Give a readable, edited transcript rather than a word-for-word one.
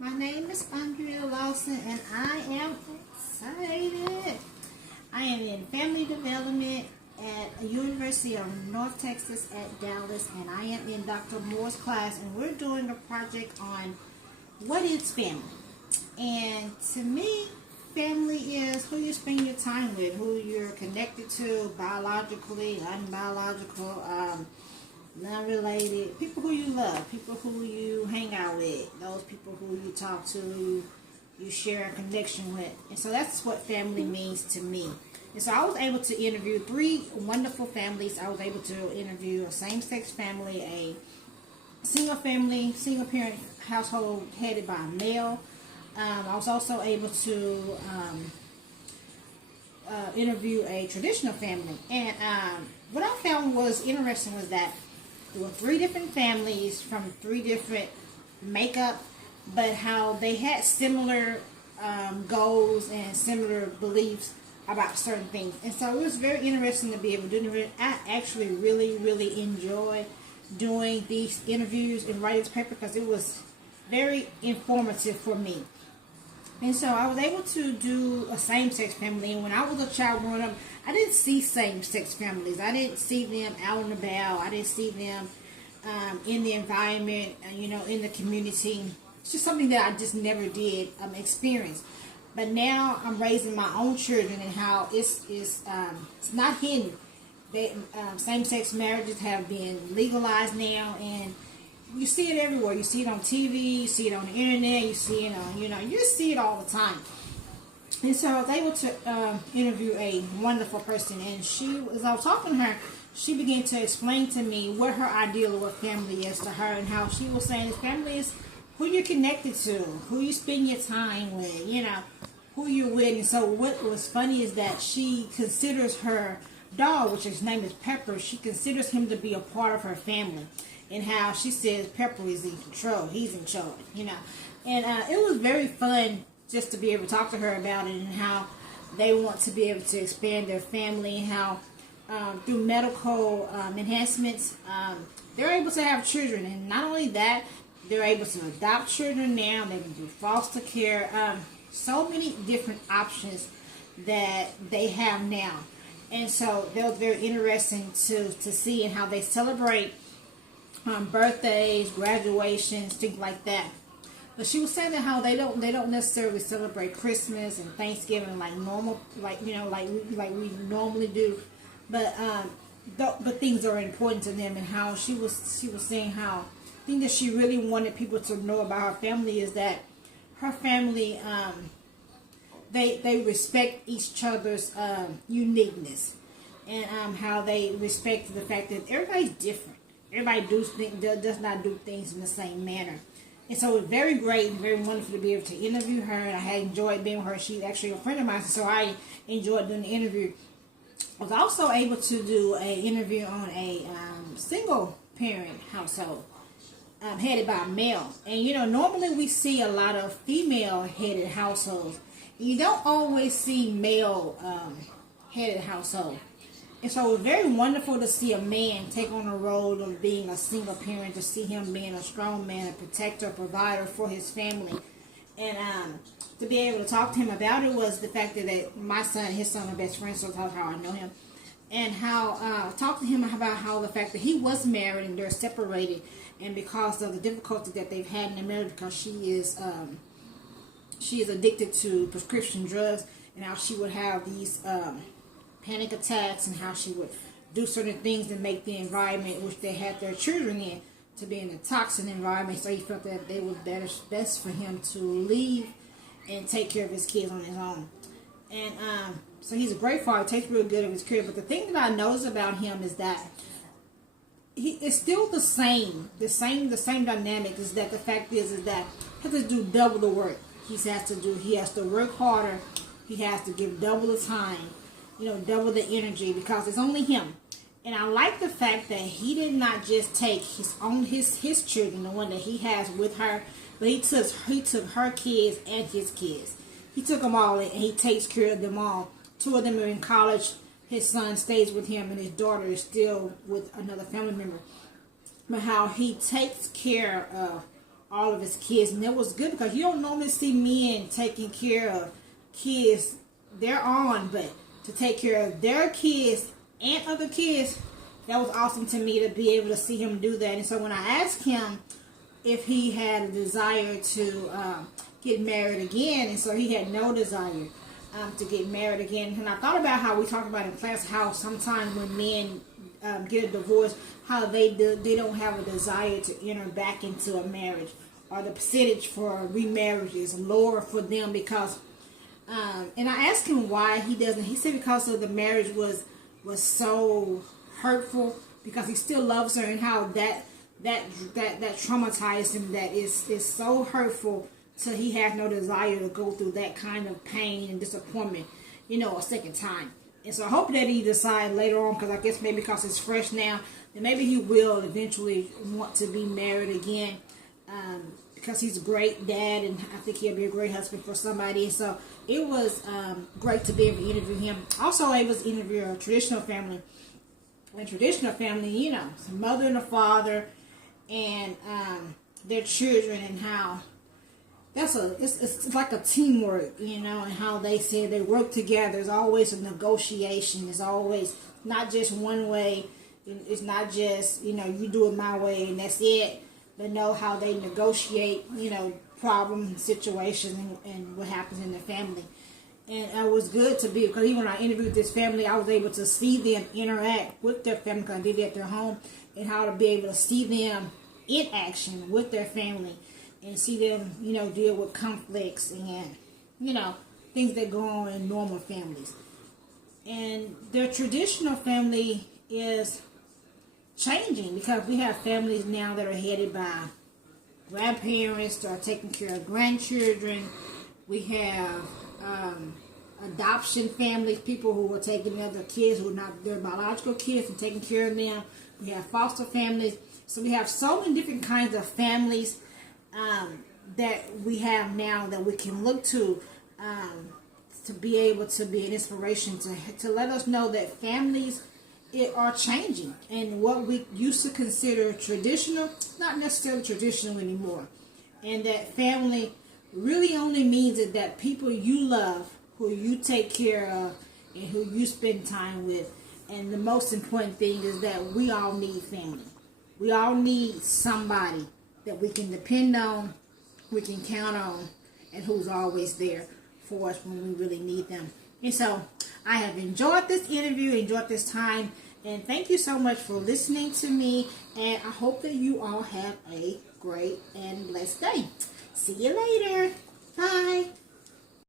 My name is Andrea Lawson, and I am excited. I am in family development at University of North Texas at Dallas, and I am in Dr. Moore's class, and we're doing a project on what is family. And to me, family is who you spend your time with, who you're connected to biologically, unbiological, non-related, people who you love, people who you hang out with, those people who you talk to, you share a connection with. And so that's what family means to me. And so I was able to interview 3 wonderful families. I was able to interview a same-sex family, a single family, single parent household headed by a male. I was also able to interview a traditional family. And what I found was interesting was that there were 3 different families from 3 different makeup, but how they had similar goals and similar beliefs about certain things. And so it was very interesting to be able to do it. I actually really enjoyed doing these interviews and writing this paper because it was very informative for me. And so I was able to do a same-sex family. And when I was a child growing up, I didn't see same-sex families. I didn't see them out and about. I didn't see them in the environment, in the community. It's just something that I just never did experience. But now I'm raising my own children, and how it's not hidden. Same-sex marriages have been legalized now, and you see it everywhere. You see it on TV, you see it on the internet, you see it on, you just see it all the time. And so I was able to interview a wonderful person, and as I was talking to her, she began to explain to me what her ideal of what family is to her, and how she was saying family is who you're connected to, who you spend your time with, who you're with. And so what was funny is that she considers her dog, which his name is Pepper, she considers him to be a part of her family. And how she says Pepper is in control, he's in charge, And it was very fun just to be able to talk to her about it, and how they want to be able to expand their family, and how through medical enhancements, they're able to have children. And not only that, they're able to adopt children now, they can do foster care, so many different options that they have now. And so that was very interesting to see, and how they celebrate birthdays, graduations, things like that. But she was saying that how they don't necessarily celebrate Christmas and Thanksgiving like normal, like we normally do. But things are important to them, and how she was saying how the thing that she really wanted people to know about her family is that her family they respect each other's uniqueness, and how they respect the fact that everybody's different. Everybody does not do things in the same manner. And so it was very great and very wonderful to be able to interview her. And I had enjoyed being with her. She's actually a friend of mine, so I enjoyed doing the interview. I was also able to do an interview on a single parent household headed by a male. And normally we see a lot of female headed households. You don't always see male headed households. And so it was very wonderful to see a man take on a role of being a single parent, to see him being a strong man, a protector, a provider for his family. And to be able to talk to him about it was the fact that my son and his son are best friends, so that's how I know him. And how talk to him about how the fact that he was married and they're separated, and because of the difficulty that they've had in their marriage, because she is addicted to prescription drugs, and how she would have these panic attacks, and how she would do certain things to make the environment which they had their children in to be in a toxic environment. So he felt that it was best for him to leave and take care of his kids on his own. And so he's a great father, takes real good of his kids. But the thing that I notice about him is that he is still the same dynamic. Is that the fact is that he has to do double the work. He has to work harder. He has to give double the time. Double the energy, because it's only him. And I like the fact that he did not just take his children, the one that he has with her, but he took her kids and his kids. He took them all, and he takes care of them all. 2 of them are in college. His son stays with him, and his daughter is still with another family member. But how he takes care of all of his kids. And it was good because you don't normally see men taking care of kids. They're on, but to take care of their kids and other kids, that was awesome to me to be able to see him do that. And so when I asked him if he had a desire to get married again, and so he had no desire to get married again. And I thought about how we talked about in class how sometimes when men get a divorce, how they don't have a desire to enter back into a marriage, or the percentage for remarriage is lower for them because. And I asked him why he doesn't. He said because of the marriage was so hurtful, because he still loves her, and how that traumatized him. That is so hurtful. So he has no desire to go through that kind of pain and disappointment, a second time. And so I hope that he decides later on, because I guess maybe because it's fresh now, that maybe he will eventually want to be married again. Because he's a great dad, and I think he'll be a great husband for somebody. So it was great to be able to interview him. Also, I was interview a traditional family. A traditional family, it's a mother and a father, and their children, and how it's like a teamwork, and how they say they work together. It's always a negotiation. It's always not just one way. It's not just you do it my way and that's it. But know how they negotiate, problems and situations and what happens in the family. And it was good to be, because even when I interviewed this family, I was able to see them interact with their family, because I did it at their home, and how to be able to see them in action with their family and see them, deal with conflicts and, things that go on in normal families. And their traditional family is changing, because we have families now that are headed by grandparents that are taking care of grandchildren. We have adoption families, people who are taking other kids who are not their biological kids and taking care of them. We have foster families. So we have so many different kinds of families that we have now that we can look to be able to be an inspiration to let us know that families are changing, and what we used to consider traditional, not necessarily traditional anymore, and that family really only means that people you love, who you take care of, and who you spend time with. And the most important thing is that we all need family. We all need somebody that we can depend on, we can count on, and who's always there for us when we really need them. And so I have enjoyed this interview, enjoyed this time, and thank you so much for listening to me, and I hope that you all have a great and blessed day. See you later. Bye.